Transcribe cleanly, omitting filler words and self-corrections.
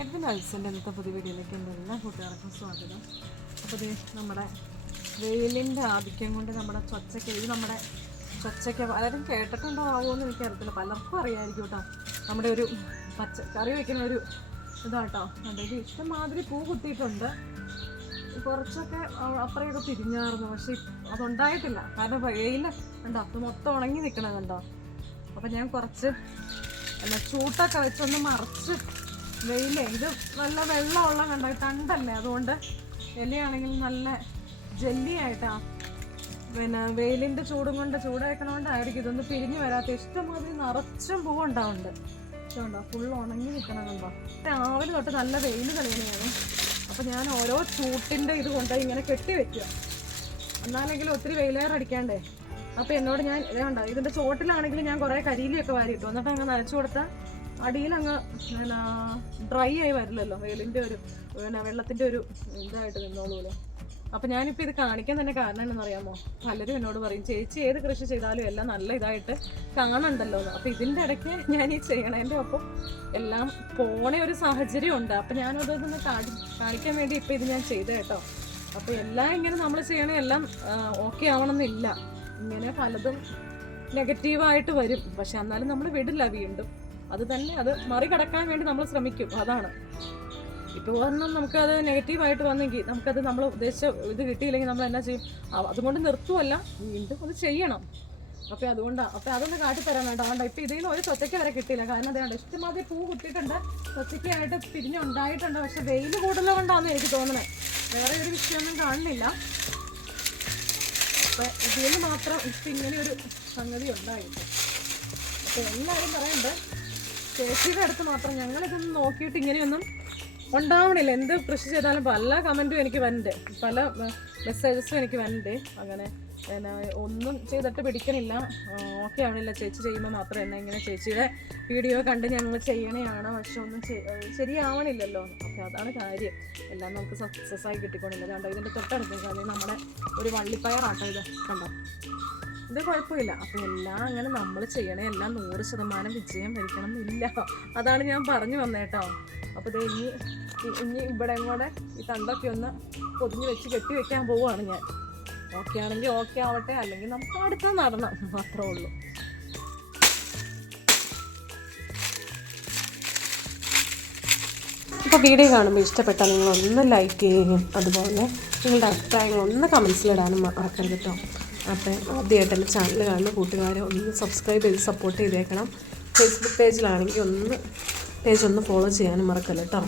Edwin അൽസിൻ്റെ ഇന്നത്തെ പുതിയ വീഡിയോയിലേക്ക് എൻ്റെ എല്ലാ കൂട്ടുകാർക്കും സ്വാഗതം. അപ്പോൾ ഇത് നമ്മുടെ വെയിലിൻ്റെ ആധിക്യം കൊണ്ട് നമ്മുടെ ചൊച്ചയ്ക്ക് പലരും കേട്ടിട്ടുണ്ടോ ആവുമെന്ന് എനിക്കറിയത്തില്ല, പലർക്കും അറിയാമായിരിക്കും കേട്ടോ. നമ്മുടെ ഒരു കറി വയ്ക്കുന്ന ഒരു ഇതാട്ടോ, അതായത് ഇഷ്ടംമാതിരി പൂ കുത്തിയിട്ടുണ്ട്. കുറച്ചൊക്കെ അപ്പുറയൊക്കെ തിരിഞ്ഞായിരുന്നു, പക്ഷെ അതുണ്ടായിട്ടില്ല. കാരണം വെയിൽ ഉണ്ടോ, അത് മൊത്തം ഉണങ്ങി നിൽക്കണത് കണ്ടോ. അപ്പം ഞാൻ കുറച്ച് ചൂട്ടൊക്കെ വെച്ചൊന്ന് മറിച്ച് വെയിലേ, ഇത് നല്ല വെള്ളമുള്ള കണ്ടോ, തണ്ടല്ലേ, അതുകൊണ്ട് ഇലയാണെങ്കിൽ നല്ല ജെല്ലിയായിട്ടാണ്. പിന്നെ വെയിലിൻ്റെ ചൂടും കൊണ്ട് ചൂടാക്കണോണ്ടായിരിക്കും ഇതൊന്ന് പിരിഞ്ഞു വരാത്ത. ഇഷ്ടംമാതിരി നിറച്ചും പൂവുണ്ടാവുന്നുണ്ട്. ഇതുണ്ടോ, ഫുള്ള് ഉണങ്ങി നിൽക്കണതുണ്ടോ. രാവിലെ തൊട്ട് നല്ല വെയിൽ തെളിയണയാണ്. അപ്പോൾ ഞാൻ ഓരോ ചൂട്ടിൻ്റെ ഇത് കൊണ്ട് ഇങ്ങനെ കെട്ടി വെക്കുക, എന്നാലെങ്കിലും ഒത്തിരി വെയിലേറടിക്കാണ്ടേ. അപ്പോൾ എന്നോട് ഞാൻ ഇതുണ്ടോ, ഇതിൻ്റെ ചോട്ടിലാണെങ്കിൽ ഞാൻ കുറേ കരിയിലൊക്കെ വാരിയിട്ടു, എന്നിട്ട് അങ്ങ് നനച്ചു കൊടുത്താൽ അടിയിലങ്ങ് പിന്നെ ഡ്രൈ ആയി വരില്ലല്ലോ, വെയിലിൻ്റെ ഒരു വെള്ളത്തിൻ്റെ ഒരു ഇതായിട്ട് നിന്നോളൂല്ലോ. അപ്പം ഞാനിപ്പോൾ ഇത് കാണിക്കാൻ തന്നെ കാരണം എന്താണെന്ന് അറിയാമോ, പലരും എന്നോട് പറയും ചേച്ചി ഏത് കൃഷി ചെയ്താലും എല്ലാം നല്ല ഇതായിട്ട് കാണണ്ടല്ലോ എന്ന്. അപ്പോൾ ഇതിൻ്റെ ഇടയ്ക്ക് ഞാൻ ഈ ചെയ്യണതിൻ്റെ ഒപ്പം എല്ലാം പോണ ഒരു സാഹചര്യം ഉണ്ട്. അപ്പം ഞാനതൊന്ന് കാണിക്കാൻ വേണ്ടി ഇപ്പോൾ ഇത് ഞാൻ ചെയ്തത് കേട്ടോ. അപ്പോൾ എല്ലാം ഇങ്ങനെ നമ്മൾ ചെയ്യണേ എല്ലാം ഓക്കെ ആവണമെന്നില്ല, ഇങ്ങനെ പലതും നെഗറ്റീവായിട്ട് വരും. പക്ഷെ എന്നാലും നമ്മൾ വിടില്ല, വീണ്ടും അത് തന്നെ അത് മറികടക്കാൻ വേണ്ടി നമ്മൾ ശ്രമിക്കും. അതാണ് ഇപ്പോൾ ഒരെണ്ണം നമുക്കത് നെഗറ്റീവായിട്ട് വന്നെങ്കിൽ നമുക്കത് നമ്മൾ ഉദ്ദേശിച്ച ഇത് കിട്ടിയില്ലെങ്കിൽ നമ്മൾ എന്നാ ചെയ്യും, അതുകൊണ്ട് നിർത്തുമല്ല, വീണ്ടും അത് ചെയ്യണം. അപ്പോൾ അതുകൊണ്ടാണ്. അപ്പോൾ അതൊന്ന് കാട്ടിത്തരാൻ വേണ്ട. അതുകൊണ്ട് ഇപ്പോൾ ഇതിൽ നിന്ന് ഒരു ചൊച്ചയ്ക്ക് വരെ കിട്ടിയില്ല, കാരണം അതുകൊണ്ട് ഇഷ്ടമാതിരി പൂ കുത്തിയിട്ടുണ്ട്, ചൊച്ചയ്ക്കായിട്ട് പിരിഞ്ഞുണ്ടായിട്ടുണ്ട്. പക്ഷെ വെയിൽ കൂടുതൽ കൊണ്ടാണെന്ന് എനിക്ക് തോന്നണേ, വേറെ ഒരു വിഷയമൊന്നും കാണുന്നില്ല. അപ്പോൾ ഇതിൽ മാത്രം ഇപ്പം ഇങ്ങനെ ഒരു സംഗതി ഉണ്ടായിട്ട്. അപ്പോൾ എല്ലാവരും പറയുന്നുണ്ട് ചേച്ചിയുടെ അടുത്ത് മാത്രം ഞങ്ങളിതൊന്നും നോക്കിയിട്ട് ഇങ്ങനെയൊന്നും ഉണ്ടാവണില്ല. എന്ത് കൃഷി ചെയ്താലും പല കമൻറ്റും എനിക്ക് വരുന്നുണ്ട്, പല മെസ്സേജസും എനിക്ക് വരുന്നുണ്ട്. അങ്ങനെ ഒന്നും ചെയ്തിട്ട് പിടിക്കണില്ല, ഓക്കെ ആവണില്ല, ചേച്ചി ചെയ്യുമ്പോൾ മാത്രം എന്നാ ഇങ്ങനെ ചേച്ചിയുടെ വീഡിയോ കണ്ട് ഞങ്ങൾ ചെയ്യണതാണ്, പക്ഷെ ഒന്നും ശരിയാവണില്ലല്ലോ. അപ്പോൾ അതാണ് കാര്യം, എല്ലാം നമുക്ക് സക്സസ് ആയി കിട്ടിക്കൊണ്ടില്ല. കണ്ടോ, ഇതിൻ്റെ തൊട്ടടുത്ത് അതായത് നമ്മുടെ ഒരു വള്ളിപ്പയറാട്ടോ ഇത് കണ്ടോ, ഇത് കുഴപ്പമില്ല. അപ്പം എല്ലാം അങ്ങനെ നമ്മൾ ചെയ്യണേ എല്ലാം 100% വിജയം വരിക്കണം എന്നില്ല, അതാണ് ഞാൻ പറഞ്ഞു വന്നേട്ടോ. അപ്പോൾ ഇത് ഇനി ഇവിടെ കൂടെ ഈ തണ്ടൊക്കെ ഒന്ന് പൊതിഞ്ഞ് വെച്ച് കെട്ടി വെക്കാൻ പോവുകയാണ് ഞാൻ. ഓക്കെ ആണെങ്കിൽ ഓക്കെ ആവട്ടെ, അല്ലെങ്കിൽ നമുക്ക് അടുത്ത് നടണം, മാത്രമേ ഉള്ളൂ. അപ്പോൾ വീഡിയോ കാണുമ്പോൾ ഇഷ്ടപ്പെട്ടാൽ നിങ്ങളൊന്ന് ലൈക്ക് ചെയ്യുകയും അതുപോലെ നിങ്ങളുടെ അഭിപ്രായങ്ങളൊന്ന് കമൻസിലിടാനും മറക്കരുത് കേട്ടോ. അപ്പോൾ ആദ്യമായിട്ട് എൻ്റെ ചാനൽ കാണുന്ന കൂട്ടുകാരെ ഒന്ന് സബ്സ്ക്രൈബ് ചെയ്ത് സപ്പോർട്ട് ചെയ്തേക്കണം. ഫേസ്ബുക്ക് പേജിലാണെങ്കിൽ പേജ് ഒന്ന് ഫോളോ ചെയ്യാനും മറക്കല്ല കേട്ടോ.